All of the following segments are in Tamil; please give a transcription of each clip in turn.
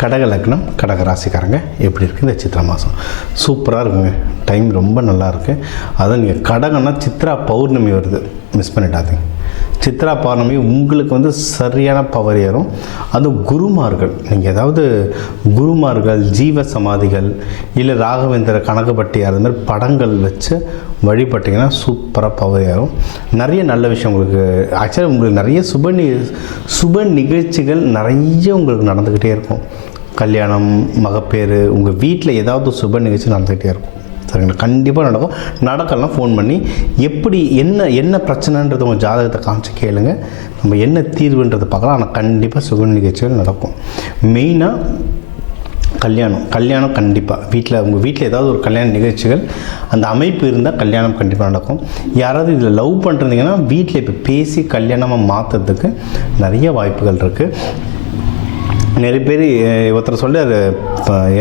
கடக லக்னம் கடக ராசிக்காரங்க எப்படி இருக்குது இந்த சித்ரா மாதம்? சூப்பராக இருக்குங்க. டைம் ரொம்ப நல்லாயிருக்கு. அதான் நீங்கள் கடகன்னா சித்ரா பௌர்ணமி வருது, மிஸ் பண்ணிடாதீங்க. சித்ரா பௌர்ணமி உங்களுக்கு சரியான பவர் ஏறும். அதுவும் குருமார்கள், நீங்கள் ஏதாவது குருமார்கள், ஜீவ சமாதிகள், இல்லை ராகவேந்திர கனகப்பட்டி அது மாதிரி படங்கள் வச்சு வழிபட்டிங்கன்னா சூப்பராக பவர் ஏறும். நிறைய நல்ல விஷயம் உங்களுக்கு ஆக்சுவலாக உங்களுக்கு நிறைய சுப நிகழ்ச்சிகள் நிறைய உங்களுக்கு நடந்துக்கிட்டே இருக்கும். கல்யாணம், மகப்பேறு, உங்கள் வீட்டில் ஏதாவது சுப நிகழ்ச்சி நடந்துக்கிட்டே இருக்கும். சரிங்களா? கண்டிப்பாக நடக்கும். நடக்கலாம் ஃபோன் பண்ணி எப்படி என்ன பிரச்சனைன்றது உங்கள் ஜாதகத்தை காமிச்சு கேளுங்க. நம்ம என்ன தீர்வுன்றதை பார்க்கலாம். ஆனால் கண்டிப்பாக சுப நிகழ்ச்சிகள் நடக்கும். மெயினாக கல்யாணம் கண்டிப்பாக உங்கள் வீட்டில் ஏதாவது ஒரு கல்யாண நிகழ்ச்சிகள் அந்த அமைப்பு இருந்தால் கல்யாணம் கண்டிப்பாக நடக்கும். யாராவது இதில் லவ் பண்ணுறீங்கன்னா வீட்டில் இப்போ பேசி கல்யாணமாக மாற்றுறதுக்கு நிறைய வாய்ப்புகள் இருக்குது. நிறைய பேர் ஒருத்தர் சொல்கிறார்,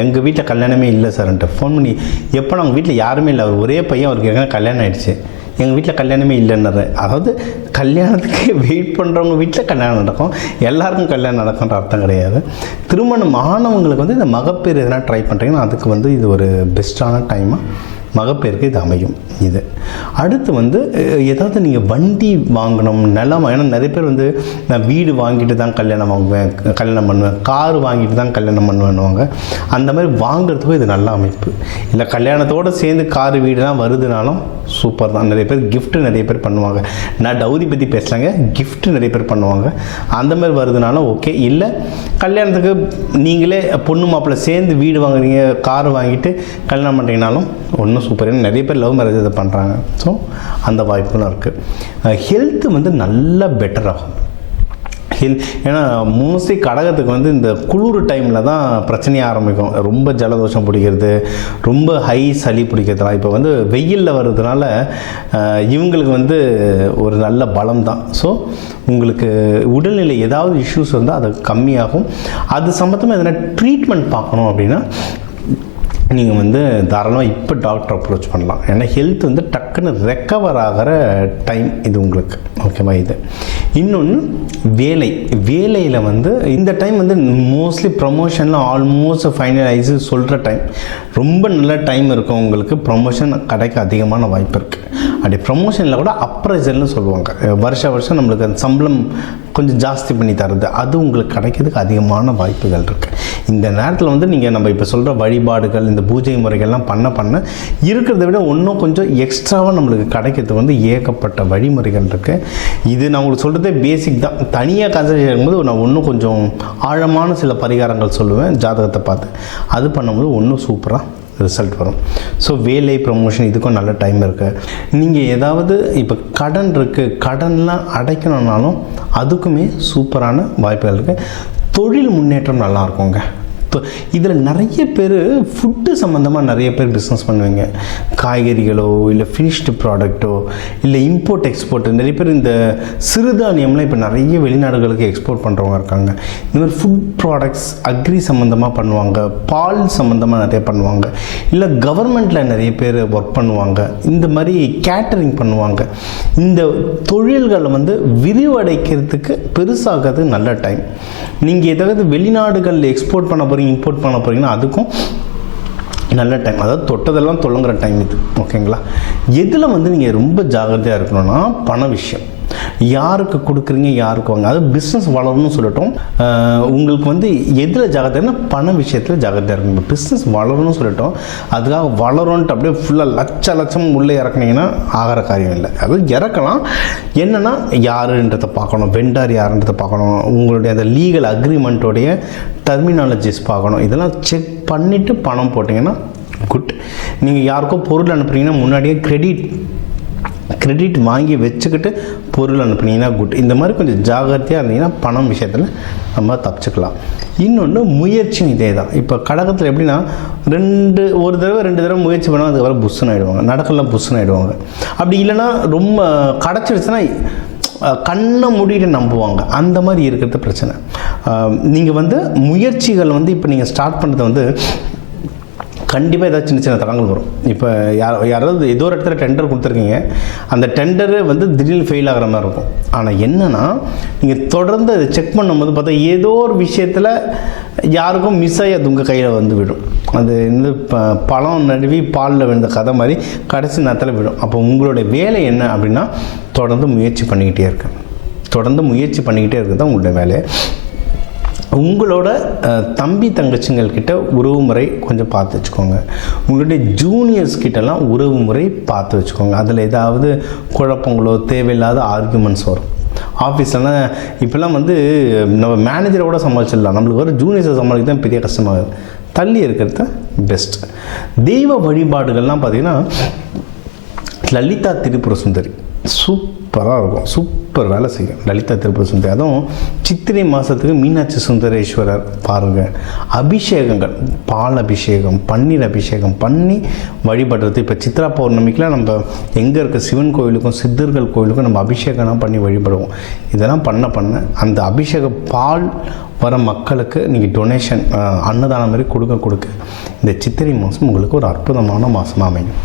எங்கள் வீட்டில் கல்யாணமே இல்லை சார்ன்ட்டு. ஃபோன் பண்ணி எப்போ நாங்கள் வீட்டில் யாருமே இல்லை, அவர் ஒரே பையன், அவருக்கு எங்கே கல்யாணம் ஆகிடுச்சு, எங்கள் வீட்டில் கல்யாணமே இல்லைன்னாரு. அதாவது கல்யாணத்துக்கு வெயிட் பண்ணுறவங்க வீட்டில் கல்யாணம் நடக்கும், எல்லாருக்கும் கல்யாணம் நடக்குன்ற அர்த்தம் கிடையாது. திருமணம் ஆனவங்களுக்கு இந்த மகப்பேறு எதனா ட்ரை பண்ணுறீங்கன்னா அதுக்கு இது ஒரு பெஸ்ட்டான டைமாக மகப்பேருக்கு இது அமையும். இது அடுத்து ஏதாவது நீங்கள் வண்டி வாங்கணும், நிலம், ஏன்னா நிறைய பேர் நான் வீடு வாங்கிட்டு தான் கல்யாணம் பண்ணுவேன், கார் வாங்கிட்டு தான் கல்யாணம் பண்ணுவேன்னுவாங்க. அந்த மாதிரி வாங்குறதுக்கும் இது நல்ல அமைப்பு. இல்லை கல்யாணத்தோடு சேர்ந்து கார் வீடுலாம் வருதுனாலும் சூப்பர் தான். நிறைய பேர் கிஃப்ட்டு நிறைய பேர் பண்ணுவாங்க. நான் டவுரி பற்றி பேசலாங்க, கிஃப்ட்டு நிறைய பேர் பண்ணுவாங்க. அந்த மாதிரி வருதுனாலும் ஓகே. இல்லை கல்யாணத்துக்கு நீங்களே பொண்ணு மாப்பிள்ளை சேர்ந்து வீடு வாங்குறீங்க, கார் வாங்கிட்டு கல்யாணம் பண்ணுறீங்கனாலும் ஒன்றும் சூப்பர். ஏன்னா நிறைய பேர் லவ் மேரேஜ் இதை பண்ணுறாங்க. ஸோ அந்த வாய்ப்புலாம் இருக்குது. ஹெல்த்து நல்லா பெட்டர் ஆகும். ஏன்னா மோஸ்ட்லி கடகத்துக்கு இந்த குளிர் டைமில் தான் பிரச்சனையாக ஆரம்பிக்கும். ரொம்ப ஜலதோஷம் பிடிக்கிறது, ரொம்ப ஹை சளி பிடிக்கிறதுலாம். இப்போ வெயிலில் வர்றதுனால இவங்களுக்கு ஒரு நல்ல பலம் தான். ஸோ உங்களுக்கு உடல்நிலை ஏதாவது இஷ்யூஸ் இருந்தால் அது கம்மியாகும். அது சம்மந்தமாக எதனா ட்ரீட்மெண்ட் பார்க்கணும் அப்படின்னா நீங்கள் தாராளமாக இப்போ டாக்டர் அப்ரோச் பண்ணலாம். ஏன்னா ஹெல்த் டக்குன்னு ரெக்கவர் ஆகிற டைம் இது உங்களுக்கு. ஓகேவா? இது இன்னொன்று வேலையில் இந்த டைம் மோஸ்ட்லி ப்ரமோஷனில் ஆல்மோஸ்ட் ஃபைனலைஸு சொல்கிற டைம். ரொம்ப நல்ல டைம் இருக்கும் உங்களுக்கு. ப்ரமோஷன் கிடைக்க அதிகமான வாய்ப்பு இருக்குது. அப்படி ப்ரமோஷனில் கூட அப்ரைசல்னு சொல்லுவாங்க. வருஷம் நம்மளுக்கு அந்த சம்பளம் கொஞ்சம் ஜாஸ்தி பண்ணி தருது, அது உங்களுக்கு கிடைக்கிறதுக்கு அதிகமான வாய்ப்புகள் இருக்குது. இந்த நேரத்தில் நீங்கள் நம்ம இப்போ சொல்கிற வழிபாடுகள், இந்த பூஜை முறைகள்லாம் பண்ண இருக்கிறத விட இன்னும் கொஞ்சம் எக்ஸ்ட்ராவாக நம்மளுக்கு கிடைக்கிறதுக்கு ஏகப்பட்ட வழிமுறைகள் இருக்குது. இது நான் உங்களுக்கு சொல்கிறதே பேசிக் தான். தனியாக கன்சல்டேஷன் பண்ணும்போது நான் இன்னும் கொஞ்சம் ஆழமான சில பரிகாரங்கள் சொல்லுவேன் ஜாதகத்தை பார்த்து. அது பண்ணும்போது இன்னும் சூப்பராக ரிசல்ட் வரும். ஸோ வேலை, ப்ரமோஷன் இதுக்கும் நல்ல டைம் இருக்குது. நீங்கள் ஏதாவது இப்போ கடன் இருக்குது, கடன்லாம் அடைக்கணுன்னாலும் அதுக்குமே சூப்பரான வாய்ப்புகள் இருக்குது. தொழில் முன்னேற்றம் நல்லா இருக்குங்க. இதில் நிறைய பேர் ஃபுட்டு சம்மந்தமாக நிறைய பேர் பிஸ்னஸ் பண்ணுவீங்க. காய்கறிகளோ இல்லை ஃபினிஷ்டு ப்ராடக்ட்டோ இல்லை இம்போர்ட் எக்ஸ்போர்ட். நிறைய பேர் இந்த சிறுதானியம்லாம் இப்போ நிறைய வெளிநாடுகளுக்கு எக்ஸ்போர்ட் பண்ணுறவங்க இருக்காங்க. இந்த மாதிரி ஃபுட் ப்ராடக்ட்ஸ், அக்ரி சம்மந்தமாக பண்ணுவாங்க, பால் சம்மந்தமாக நிறைய பண்ணுவாங்க, இல்லை கவர்மெண்ட்டில் நிறைய பேர் ஒர்க் பண்ணுவாங்க, இந்த மாதிரி கேட்டரிங் பண்ணுவாங்க. இந்த தொழில்களை விரிவடைக்கிறதுக்கு பெருசாகிறது நல்ல டைம். நீங்கள் ஏதாவது வெளிநாடுகளில் எக்ஸ்போர்ட் பண்ண போகிறீங்க, இம்போர்ட் பண்ண போகிறீங்கன்னா அதுக்கும் நல்ல டைம். அதாவது தொட்டதெல்லாம் தொடங்குற டைம் இது. ஓகேங்களா? எதில் நீங்கள் ரொம்ப ஜாகிரதையாக இருக்கணும்னா பண விஷயம். யாருக்கு கொடுக்குறீங்க, யாருக்கு வாங்க, அது பிஸ்னஸ் வளரணும்னு சொல்லட்டும். உங்களுக்கு எதில் ஜாகிரதைன்னா பண விஷயத்தில் ஜாகிரதையாக இருக்கும். பிஸ்னஸ் வளரணும்னு சொல்லட்டும், அதுக்காக வளரும்ன்ட்டு அப்படியே ஃபுல்லாக லட்சம் உள்ளே இறக்குனீங்கன்னா ஆகிற காரியம் இல்லை. அது இறக்கலாம். என்னென்னா யாருன்றதை பார்க்கணும், வெண்டார் யாருன்றதை பார்க்கணும், உங்களுடைய அந்த லீகல் அக்ரிமெண்ட்டோடைய டெர்மினாலஜிஸ் பார்க்கணும். இதெல்லாம் செக் பண்ணிவிட்டு பணம் போட்டிங்கன்னா குட். நீங்கள் யாருக்கோ பொருள் அனுப்புறீங்கன்னா முன்னாடியே கிரெடிட் வாங்கி வச்சுக்கிட்டு பொருள் அனுப்புனீங்கன்னா குட். இந்த மாதிரி கொஞ்சம் ஜாகிரதையாக இருந்தீங்கன்னா பணம் விஷயத்தில் நம்ம தப்பிச்சுக்கலாம். இன்னொன்று முயற்சியும் இதே தான். இப்போ கடகத்தில் எப்படின்னா ஒரு தடவை 2 தடவை முயற்சி பண்ணால் அதுக்கப்புறம் புஷ்ஷுன்னு ஆகிடுவாங்க, நடக்கலாம் புஷ்ஷுன்னு ஆகிடுவாங்க. அப்படி இல்லைன்னா ரொம்ப கிடச்சிடுச்சுன்னா கண்ணை மூடிட்டு நம்புவாங்க. அந்த மாதிரி இருக்கிறது பிரச்சனை. நீங்கள் முயற்சிகள் இப்போ நீங்கள் ஸ்டார்ட் பண்ணுறது கண்டிப்பாக ஏதாவது சின்ன சின்ன தடங்கள் வரும். இப்போ யாராவது ஏதோ ஒரு இடத்துல டெண்டர் கொடுத்துருக்கீங்க, அந்த டெண்டரு வந்து திடீர்னு ஃபெயில் ஆகிற மாதிரி இருக்கும். ஆனால் என்னென்னா நீங்கள் தொடர்ந்து அதை செக் பண்ணும்போது பார்த்தா ஏதோ ஒரு விஷயத்தில் யாருக்கும் மிஸ் ஆகி அது உங்கள் கையில் வந்து விடும். அது இந்த பழம் நடுவி பாலில் விழுந்த கதை மாதிரி கடைசி நேரத்தில் விடும். அப்போ உங்களுடைய வேலை என்ன அப்படின்னா தொடர்ந்து முயற்சி பண்ணிக்கிட்டே இருக்கு. தொடர்ந்து முயற்சி பண்ணிக்கிட்டே இருக்குது தான் உங்களுடைய வேலை. உங்களோட தம்பி தங்கச்சிங்கள்கிட்ட உறவு முறை கொஞ்சம் பார்த்து வச்சுக்கோங்க. உங்களுடைய ஜூனியர்ஸ் கிட்டலாம் உறவு முறை பார்த்து வச்சுக்கோங்க. அதில் ஏதாவது குழப்பங்களோ தேவையில்லாத ஆர்குமெண்ட்ஸ் வரும். ஆஃபீஸ்லாம் இப்போல்லாம் வந்து நம்ம மேனேஜரை கூட சமாளிச்சிடலாம், நம்மளுக்கு வர ஜூனியர்ஸை சமாளிக்க தான் பெரிய கஷ்டமாகுது. தள்ளி இருக்கிறது பெஸ்ட். தெய்வ வழிபாடுகள்லாம் பார்த்திங்கன்னா லலிதா திரிபுர சுந்தரி சூப்பராக இருக்கும், சூப்பர் வேலை செய்யும் லலிதா திரிபுர சுந்தரி. அதுவும் சித்திரை மாதத்துக்கு மீனாட்சி சுந்தரேஸ்வரர் பாருங்கள். அபிஷேகங்கள், பால் அபிஷேகம், பன்னீர் அபிஷேகம் பண்ணி வழிபடுறது. இப்போ சித்ரா பௌர்ணமிக்கெலாம் நம்ம எங்கே இருக்க சிவன் கோவிலுக்கும் சித்தர்கள் கோவிலுக்கும் நம்ம அபிஷேகம்லாம் பண்ணி வழிபடுவோம். இதெல்லாம் பண்ண அந்த அபிஷேக பால் வர மக்களுக்கு நீங்கள் டொனேஷன் அன்னதானம் மாதிரி கொடுக்க இந்த சித்திரை மாதம் உங்களுக்கு ஒரு அற்புதமான மாதமாக அமையும்.